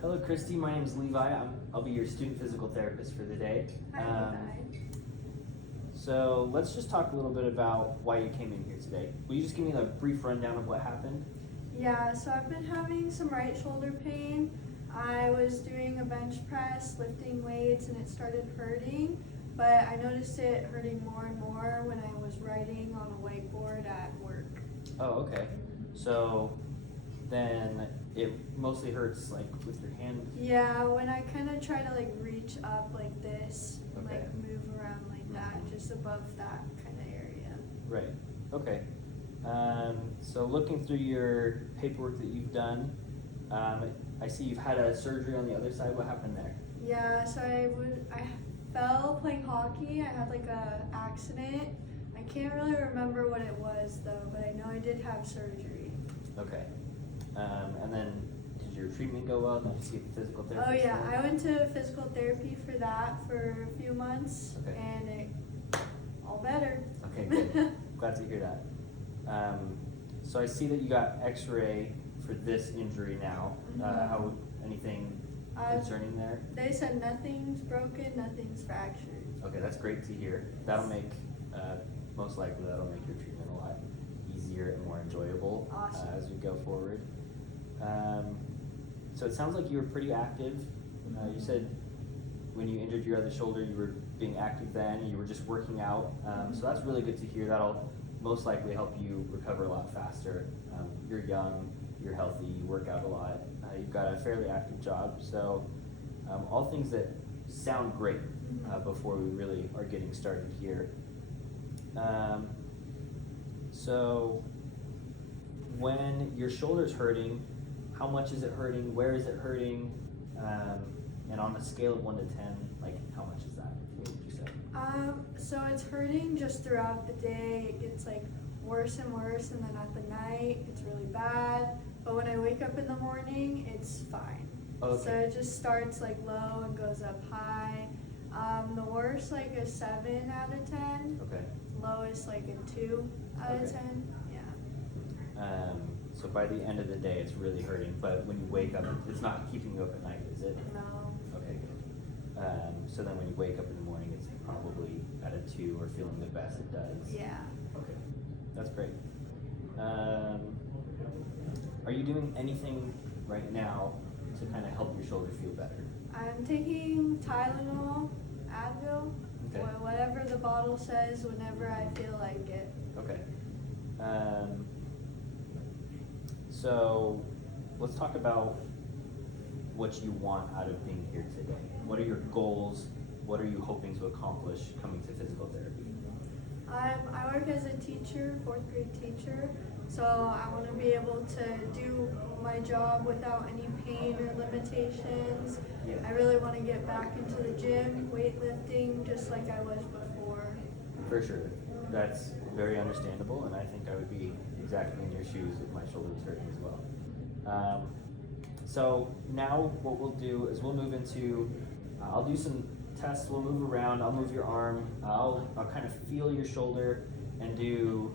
Hello, Christy. My name is Levi. I'll be your student physical therapist for the day. Hi, Levi. So let's just talk a little bit about why you came in here today. Will you just give me a brief rundown of what happened? Yeah, so I've been having some right shoulder pain. I was doing a bench press, lifting weights, and it started hurting. But I noticed it hurting more and more when I was writing on a whiteboard at work. Oh, okay. So then it mostly hurts like with your hand. Yeah, when I kind of try to like reach up like this, and, Okay. like move around like that, just above that kind of area. Right. Okay. So looking through your paperwork that you've done, I see you've had a surgery on the other side. What happened there? Yeah, so I fell playing hockey. I had like a accident. I can't really remember what it was though, but I know I did have surgery. Okay. And then did your treatment go well? Did you see a physical therapist? Oh yeah, there? I went to physical therapy for that for a few months, Okay. and it all better. Okay, good. Glad to hear that. So I see that you got X-ray for this injury now. Mhm. How anything concerning there? They said nothing's broken, nothing's fractured. Okay, that's great to hear. That'll make most likely that'll make your treatment a lot easier and more enjoyable Awesome. as we go forward. So it sounds like you were pretty active. You said when you injured your other shoulder, you were being active then, and you were just working out. So that's really good to hear. That'll most likely help you recover a lot faster. You're young, you're healthy, you work out a lot. You've got a fairly active job, so all things that sound great before we really are getting started here. So when your shoulder's hurting, how much is it hurting? Where is it hurting? And on a scale of 1 to 10, like how much is that? What would you say? So it's hurting just throughout the day. It gets like worse and worse, and then at the night it's really bad. But when I wake up in the morning, it's fine. Okay. So it just starts like low and goes up high. The worst like a 7 out of 10. Okay. Lowest like a 2 out of Okay. 10. Yeah. So by the end of the day, it's really hurting. But when you wake up, it's not keeping you up at night, is it? No. Okay, good. So then when you wake up in the morning, it's probably at a 2 or feeling the best it does. Yeah. Okay, that's great. Are you doing anything right now to kind of help your shoulder feel better? I'm taking Tylenol, Advil, Okay. or whatever the bottle says whenever I feel like it. Okay. So let's talk about what you want out of being here today. What are your goals? What are you hoping to accomplish coming to physical therapy? I work as a teacher, 4th grade teacher, so I want to be able to do my job without any pain or limitations. Yeah. I really want to get back into the gym, weightlifting, just like I was before. For sure. That's very understandable, and I think I would be exactly in your shoes if my shoulder was hurting as well. So now what we'll do is we'll move into, I'll do some tests, we'll move around, I'll move your arm, I'll kind of feel your shoulder and do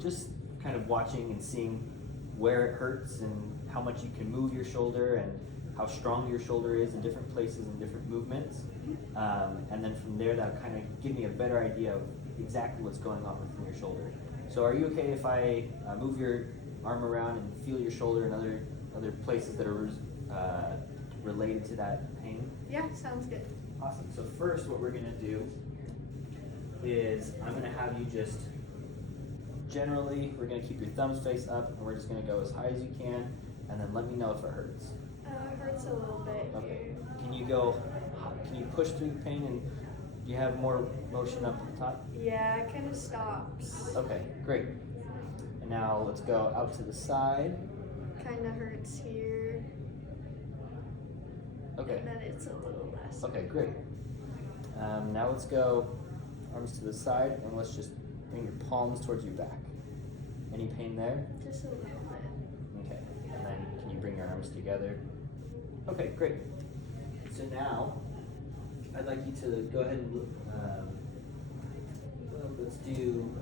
just kind of watching and seeing where it hurts and how much you can move your shoulder and how strong your shoulder is in different places and different movements. And then from there, that'll kind of give me a better idea of exactly what's going on within your shoulder. So are you okay if I move your arm around and feel your shoulder and other places that are related to that pain? Yeah, sounds good. Awesome. So first what we're going to do is I'm going to have you just generally, we're going to keep your thumbs face up and we're just going to go as high as you can and then let me know if it hurts. It hurts a little bit Okay. here. Can you push through the pain and do you have more motion up at the top? Yeah, it kind of stops. Okay, great. And now let's go out to the side. Kind of hurts here. Okay. And then it's a little less. Okay, great. Now let's go arms to the side and let's just bring your palms towards your back. Any pain there? Just a little bit. Okay. And then can you bring your arms together? Okay, great. So now I'd like you to go ahead and let's do,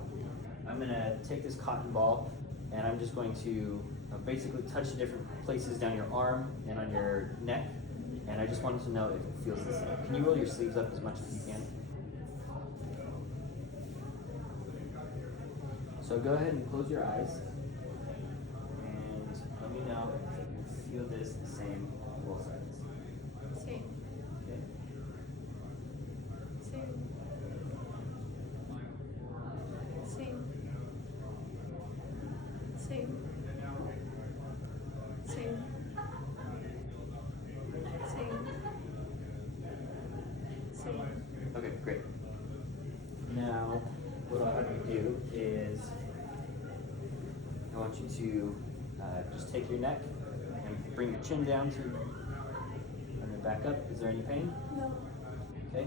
I'm gonna take this cotton ball and I'm just going to basically touch different places down your arm and on your neck, and I just wanted to know if it feels the same. Can you roll your sleeves up as much as you can? So go ahead and close your eyes, and let me know if you feel this the same on both sides. Same. Okay. Same. Same. Same. Same. Same. Same. Okay, great. Now, what I'll have you do is, I want you to just take your neck and bring your chin down to, and then back up. Is there any pain? No. Okay.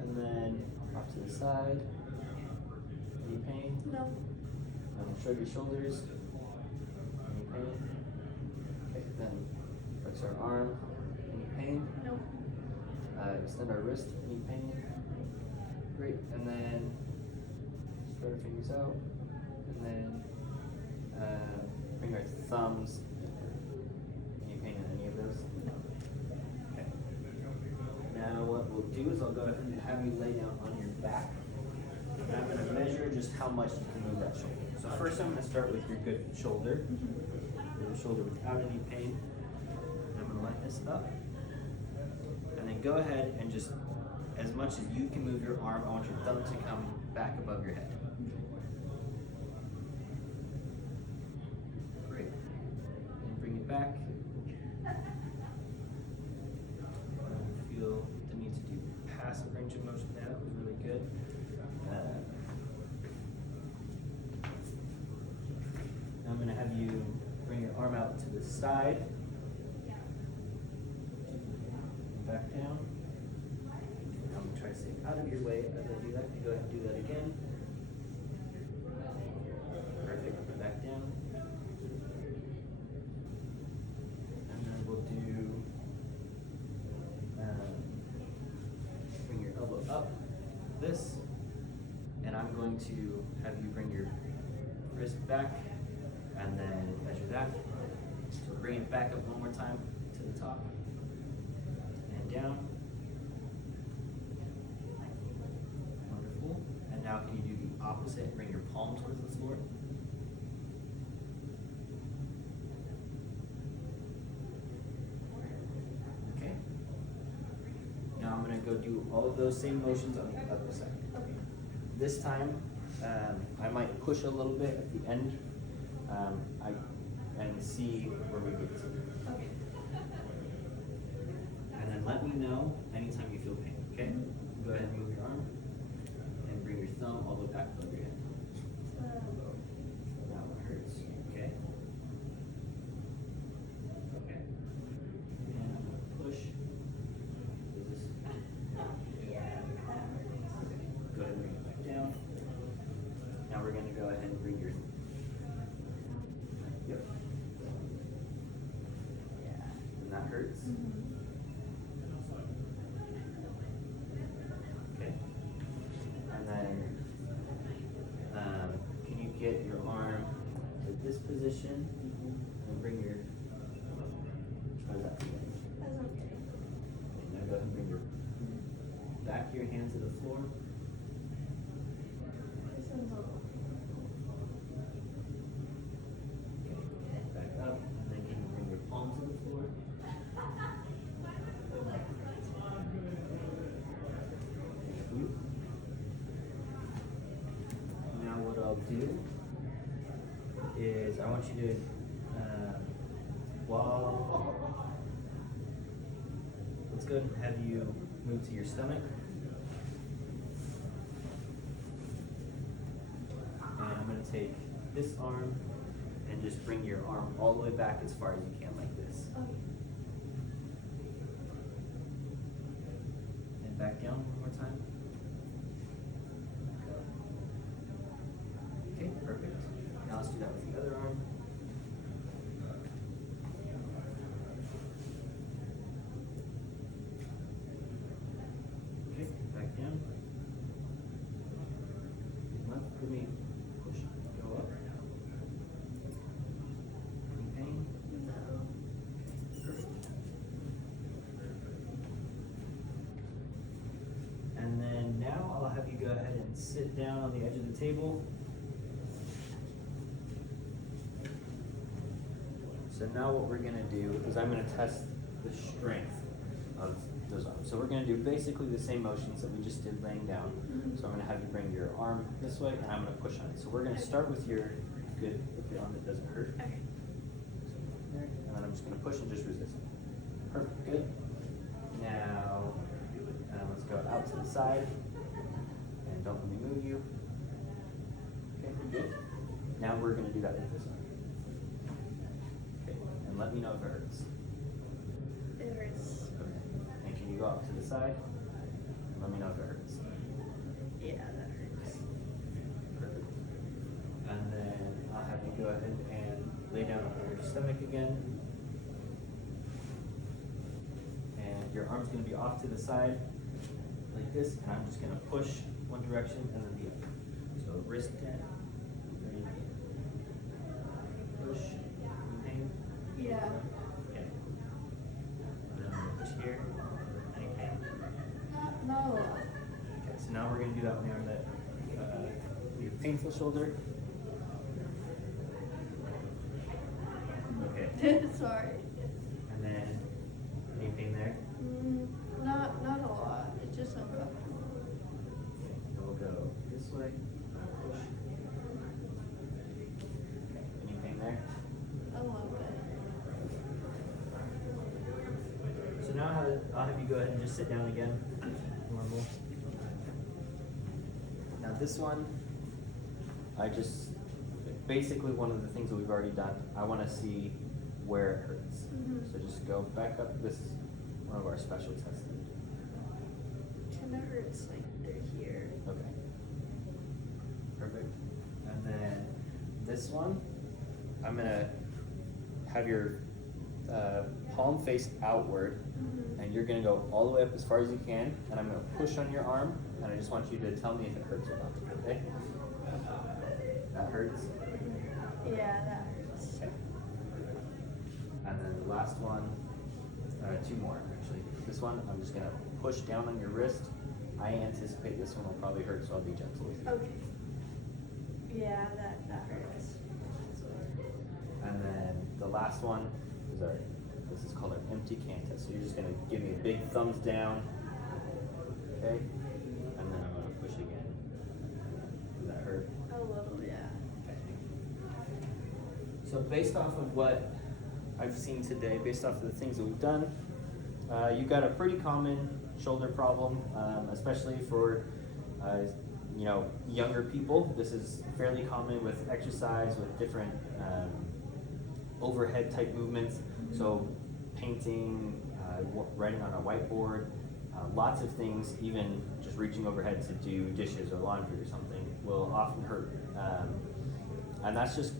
And then off to the side. Any pain? No. Shrug your shoulders. Any pain? Okay, then flex our arm. Any pain? No. Extend our wrist. Any pain? Great. And then spread our fingers out. And then bring our thumbs. Any pain in any of those? No. Okay. Now what we'll do is I'll go ahead and have you lay down on your back. And I'm going to measure just how much you can move that shoulder. So first I'm going to start with your good shoulder. Your shoulder without any pain. And I'm going to line this up. And then go ahead and just, as much as you can move your arm, I want your thumb to come back above your head. Great. And bring it back. Feel the need to do passive range of motion there. That was really good. Now I'm going to have you bring your arm out to the side. Back down. I'm going to try to stay out of your way as I do that. You go ahead and do that again. Perfect. Back down. And then we'll do, bring your elbow up, this, and I'm going to have you bring your wrist back and then measure that. So bring it back up one more time to the top and down. Wonderful. And now can you do the opposite and bring your palm towards the floor? Okay. Now I'm going to go do all of those same motions on the other side. Okay. This time, I might push a little bit at the end and see where we get to. Okay. And then let me know anytime you feel pain, okay? Go ahead and move your arm and bring your thumb all the way back above your head. That one hurts, okay? Okay. And I'm gonna push. Is this? Go ahead and bring it back down. Now we're gonna go ahead and bring your, yep. And that hurts. Okay. And then, can you get your arm to this position and bring your, how does that feel? That's okay. Okay, now go ahead and bring your back of your hand to the floor. This one's a little. Okay, back up, and then can you bring your palm to the floor? Thank you. Now what I'll do is I want you to, let's go ahead and have you move to your stomach. And I'm going to take this arm and just bring your arm all the way back as far as you can, like this. Okay. And back down one more time. Okay, perfect. Now let's do that with the other arm. Okay, back down. Left, let me push, go up. sit down on the edge of the table. So now what we're gonna do is I'm gonna test the strength of those arms. So we're gonna do basically the same motions that we just did laying down. So I'm gonna have you bring your arm this way and I'm gonna push on it. So we're gonna start with your arm that doesn't hurt. Okay. And then I'm just gonna push and just resist. Perfect, good. Now, let's go out to the side. And don't let me move you. Okay, good. Now we're gonna do that with this arm. Okay, and let me know if it hurts. It hurts. Okay. And can you go out to the side? And let me know if it hurts. Yeah, that hurts. Perfect. And then I'll have you go ahead and lay down on your stomach again. And your arm's gonna be off to the side like this, and I'm just gonna push one direction and then the other. So wrist down, ready, push, pain, Yeah. okay. And then I'm gonna push here, any pain. Not a lot. Okay, so now we're gonna do that on the arm that, your painful shoulder. Okay, Sorry. and then, any pain there? Not a lot. It's just uncomfortable. Okay, and we'll go this way, push. Okay, any pain there? A little bit. So now I'll have you go ahead and just sit down again, normal. Now this one, basically one of the things that we've already done, I want to see where it hurts. So just go back up, this is one of our special tests. Kind of hurts like they're here. Okay. Perfect. And then this one, I'm gonna have your palm face outward, and you're gonna go all the way up as far as you can, and I'm gonna push on your arm, and I just want you to tell me if it hurts or not, okay? That hurts? Yeah, that hurts. Okay. And then the last one, two more actually. This one, I'm just gonna push down on your wrist. I anticipate this one will probably hurt, so I'll be gentle with you. Okay. Yeah, that hurts. And then the last one is this is called our empty can test. So you're just gonna give me a big thumbs down, okay? And then I'm gonna push again. Does that hurt? A little, yeah. Okay. So based off of what I've seen today, based off of the things that we've done, you've got a pretty common shoulder problem, especially for younger people. This is fairly common with exercise, with different overhead type movements. So painting, writing on a whiteboard, lots of things, even just reaching overhead to do dishes or laundry or something will often hurt. And that's just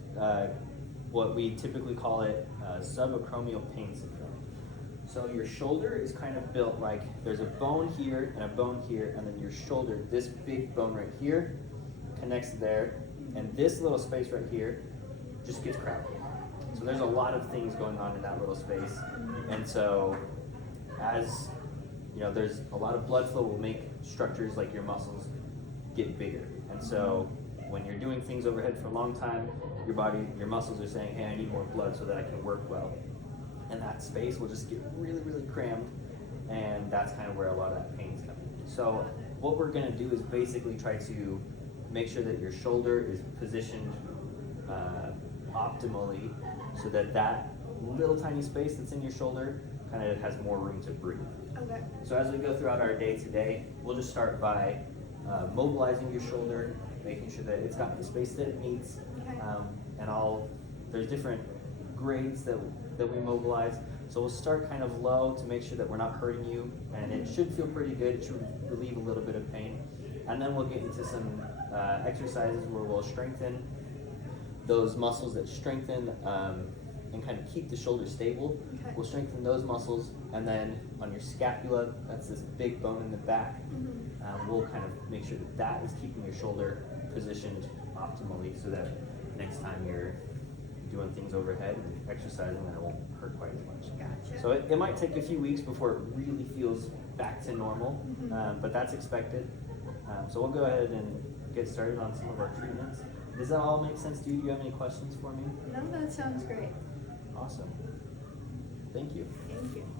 what we typically call it subacromial pain syndrome. So your shoulder is kind of built like there's a bone here and a bone here, and then your shoulder, this big bone right here, connects there, and this little space right here just gets crowded. So there's a lot of things going on in that little space, and so as you know, there's a lot of blood flow will make structures like your muscles get bigger, and so when you're doing things overhead for a long time, your muscles are saying, hey, I need more blood so that I can work well. And that space will just get really, really crammed, and that's kind of where a lot of that pain's coming. So what we're gonna do is basically try to make sure that your shoulder is positioned optimally so that that little tiny space that's in your shoulder kind of has more room to breathe. Okay. So as we go throughout our day today, we'll just start by mobilizing your shoulder, making sure that it's got the space that it needs, Okay. There's different grades that we mobilize. So we'll start kind of low to make sure that we're not hurting you, and it should feel pretty good. It should relieve a little bit of pain. And then we'll get into some exercises where we'll strengthen those muscles that strengthen and kind of keep the shoulder stable. Okay. We'll strengthen those muscles, and then on your scapula, that's this big bone in the back, we'll kind of make sure that that is keeping your shoulder positioned optimally so that next time you're doing things overhead and exercising, that it won't hurt quite as much. Gotcha. So it might take a few weeks before it really feels back to normal, but that's expected. So we'll go ahead and get started on some of our treatments. Does that all make sense to you? Do you have any questions for me? No, that sounds great. Awesome. Thank you. Thank you.